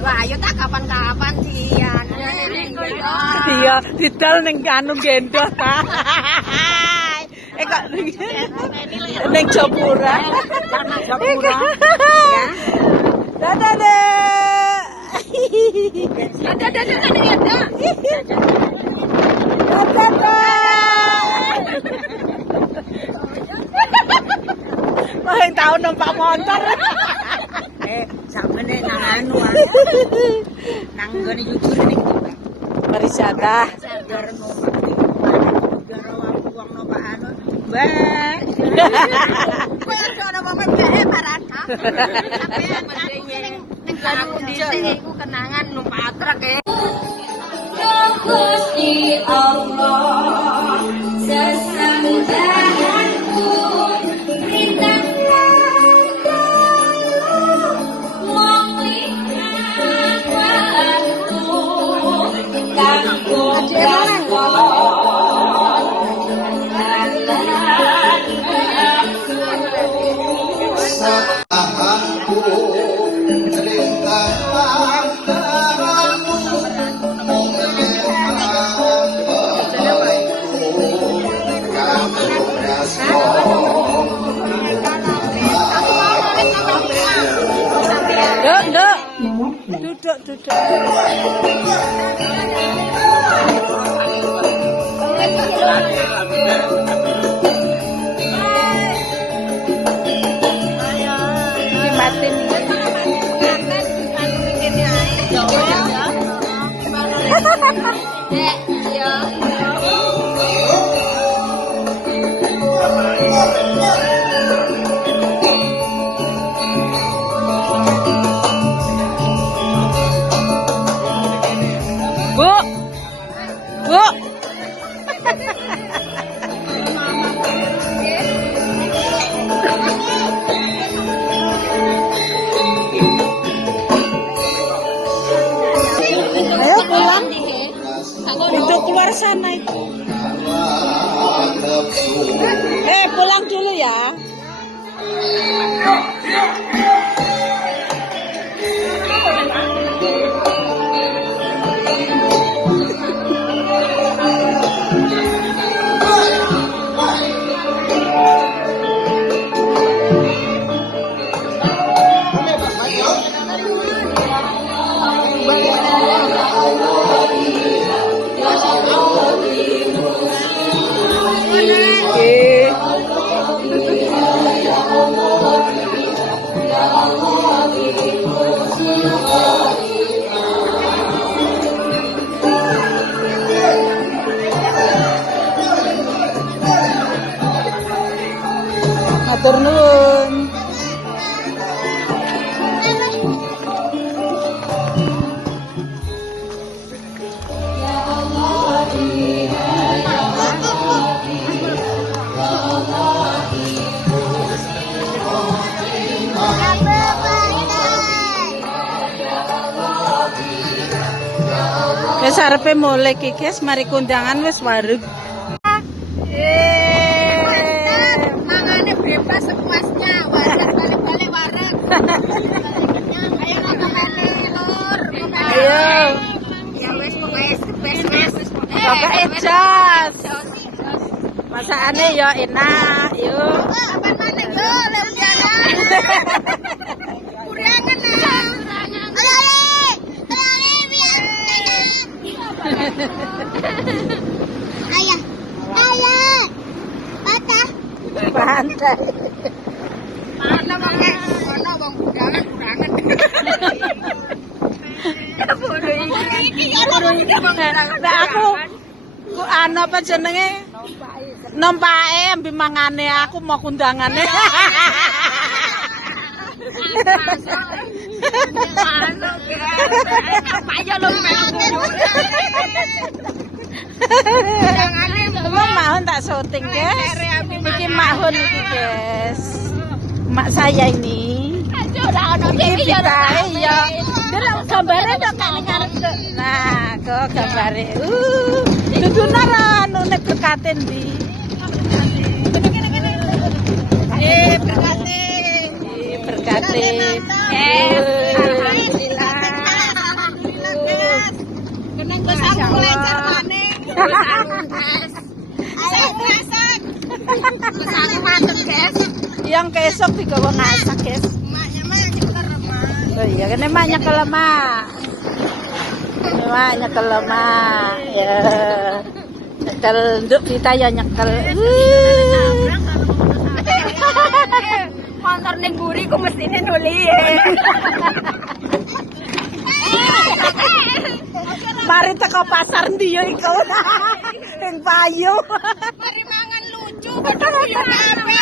Wah, ayo tak kapan-kapan sih ya. Iya, didol ning anu gendong ta. Kok ning Jepura. Japura. Ya. Dadah deh. Dadah nih ada. Paling tahu numpak motor. Sampeyan nang anu. Nang gone jujur ning Pariwisata. Biar numpak biar wong numpak anu. Mbak. Kowe aja ana momen bae baraka. Sampeyan ning kanu dhisik iku kenangan numpak truk e. Gusti Allah sesambahanku berikanlah wong lihat waktu kanggo Duduk. Dimatin. Bu. Ayo pulang. Itu keluar sana itu. Pulang dulu ya. Matur nuwun. Wis arepe mulai iki, guys, mari kondangan wis warung. Mangane bebas sepuasnya, waras balik-balik waras. Ayo nonton Lur. Ayo. Ya wis pokoke wis. Pokoke jas. Masakane ya enak, yuk. Apa maneh yo Lewiana. Kurangan nah. Ayah. Pantai. Mana bangke? Ono wong kurangan. Bodoh iki. Nah, aku anu apa jenenge? Nompake ambil mangane aku mau kundangane. Mahun tak syuting, guys. Iki mahun iki, guys. Mak saya ini. Iki bitae ya. Delok gambare tok kali ngarep. Nah, kok gambare. Dudune anu nek berkaten ndi. berkati. Alhamdulillah. Masang matut, guys. Yang keesok di gawang asak, guys. Maknya mah cekelar mah. Oh iya, kan emaknya kelemak. Emaknya kelemak. Ya. Nyekel nduk kita ya nyekel. Motor ning guri ku mestine nuli. Mari teko pasar ndi yo iku. Ing payu. Mari mangan lucu, padahal yo kabeh.